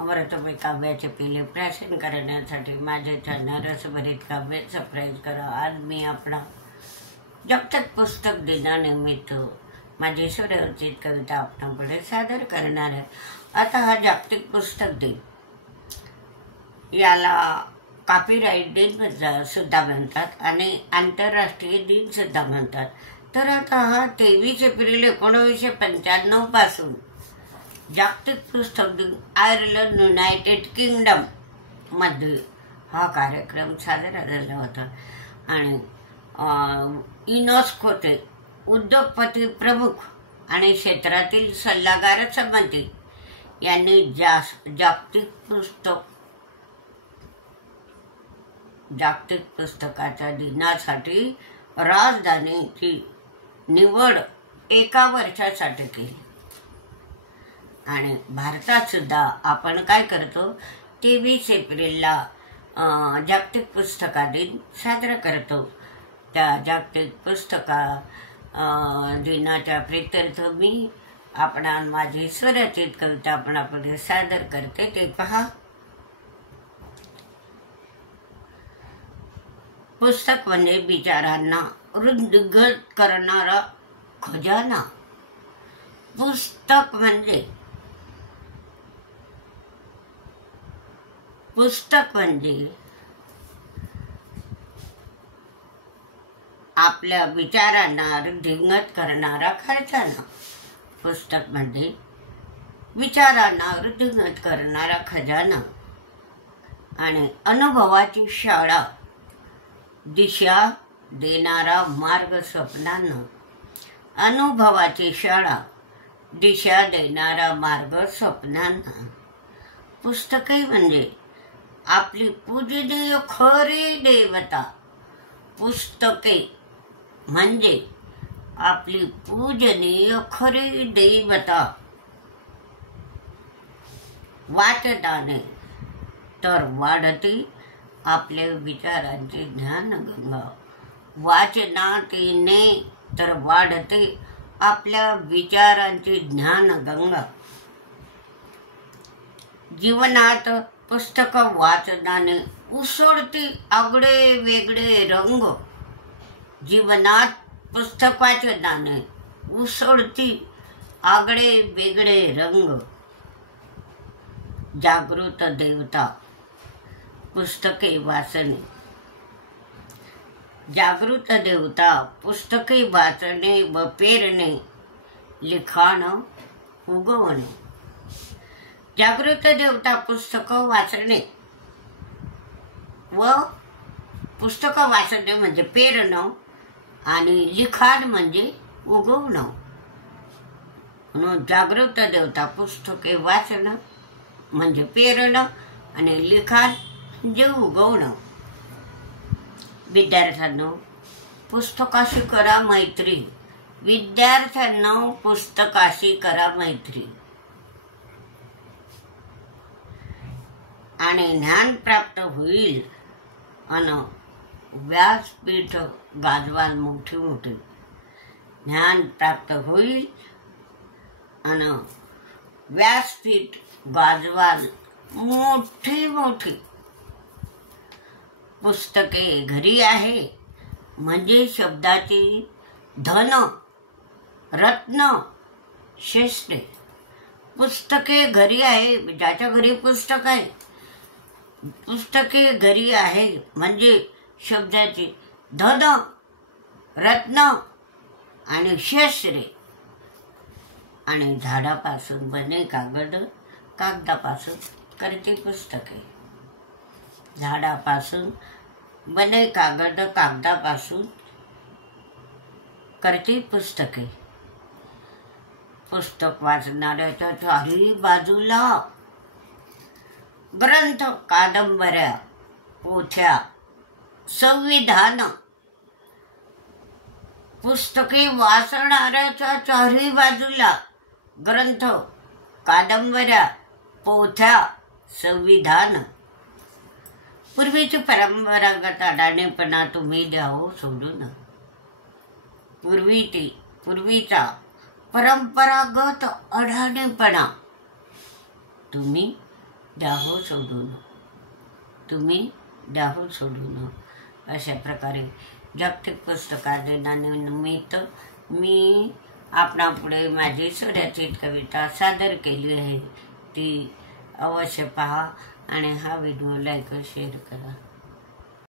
अमृतमय काव्याचे पिले प्राशन करण्यासाठी माझे चॅनल रसभरीत काव्य सबस्क्राईब करा। आज मी आपला जागतिक पुस्तक दिनानिमित्त माझी स्वरचित कविता आपल्यापुढे सादर करणार आहे। आता हा जागतिक पुस्तक दिन याला कॉपीराइट दिन सुद्धा म्हणतात आणि आंतरराष्ट्रीय दिन सुद्धा म्हणतात। तर आता हा 23 एप्रिल 1995 पासून जागतिक पुस्तक दिन आयर्लंड युनायटेड किंगडम मध्ये हा कार्यक्रम साजरा झाला होता आणि युनेस्कोचे उद्योगपती प्रमुख आणि क्षेत्रातील सल्लागार समिती यांनी जागतिक पुस्तकाच्या दिनासाठी राजधानीची निवड एका वर्षासाठी केली। आणि भारतात सुद्धा आपण काय करतो, 23 एप्रिलला जागतिक पुस्तका दिन साजरा करतो। त्या जागतिक पुस्तका दिनाच्या प्रीत्यर्थ मी आपणा माझी स्वरचित कविता आपणापुढे सादर करते, ते पहा। पुस्तक म्हणजे विचारांना वृद्धिंगत करणारा खजाना। पुस्तक म्हणजे आपल्या विचारांना वृद्धिंगत करणारा खजाना। पुस्तक म्हणजे विचारांना वृद्धिंगत करणारा खजाना आणि अनुभवाची शाळा, दिशा देणारा मार्ग स्वप्नांना। अनुभवाची शाळा, दिशा देणारा मार्ग स्वप्नांना। पुस्तके म्हणजे आपली पूजनीय खरी देवता। पुस्तके म्हणजे आपली पूजनीय खरी देवता। वाचनाने तर वाढते आपल्या विचारांची ज्ञानगंगा। वाचनाने तर वाढते आपल्या विचारांची ज्ञानगंगा। जीवनात पुस्तक वाचनाने उसळती आगळे वेगळे रंग। जीवनात पुस्तक वाचनाने उसळती आगळे वेगळे रंग। जागृत देवता पुस्तके वाचणे। जागृत देवता पुस्तके वाचणे व पेरणे, लिखाण उगवणे। जागृत देवता पुस्तक वाचणे व पुस्तक वाचणे म्हणजे पेरणं आणि लिखाण म्हणजे उगवणं। म्हणून जागृत देवता पुस्तके वाचणं म्हणजे पेरणं आणि लिखाण म्हणजे उगवणं। विद्यार्थ्यांनो, पुस्तकाशी करा मैत्री। विद्यार्थ्यांनो, पुस्तकाशी करा मैत्री आणि ज्ञान प्राप्त होईल अन व्यासपीठ गाजवाल मोठी मोठी। ज्ञान प्राप्त होईल अन व्यासपीठ गाजवाल मोठी मोठी। पुस्तके घरी आहे म्हणजे शब्दाची धन रत्न श्रेष्ठ। पुस्तके घरी आहे, ज्याच्या घरी पुस्तक आहे, पुस्तके घरी आहे म्हणजे शब्दाची धन रत्न आणि शस्त्रे। आणि झाडापासून बने कागद, कागदापासून करते पुस्तके। झाडापासून बने कागद, कागदापासून करते पुस्तके। पुस्तक वाचणाऱ्याच्या चारी बाजूला ग्रंथ, कादंबऱ्या, पोथ्या, संविधान। पुस्तके वाचणाऱ्याच्या चारी बाजूला ग्रंथ, कादंबऱ्या, पोथ्या, संविधान। पूर्वीची परंपरागत अडाणीपणा तुम्ही द्यावं सोडून। पूर्वीचा परंपरागत अडाणीपणा तुम्ही द्याहो सोडून, तुम्ही द्याहो सोडून. अशा प्रकारे जागतिक पुस्तकार दिनानिमित्त मी आपणापुढे माझी स्वरचित कविता सादर केली आहे. ती अवश्य पहा आणि हा व्हिडिओ लाईक व शेअर करा.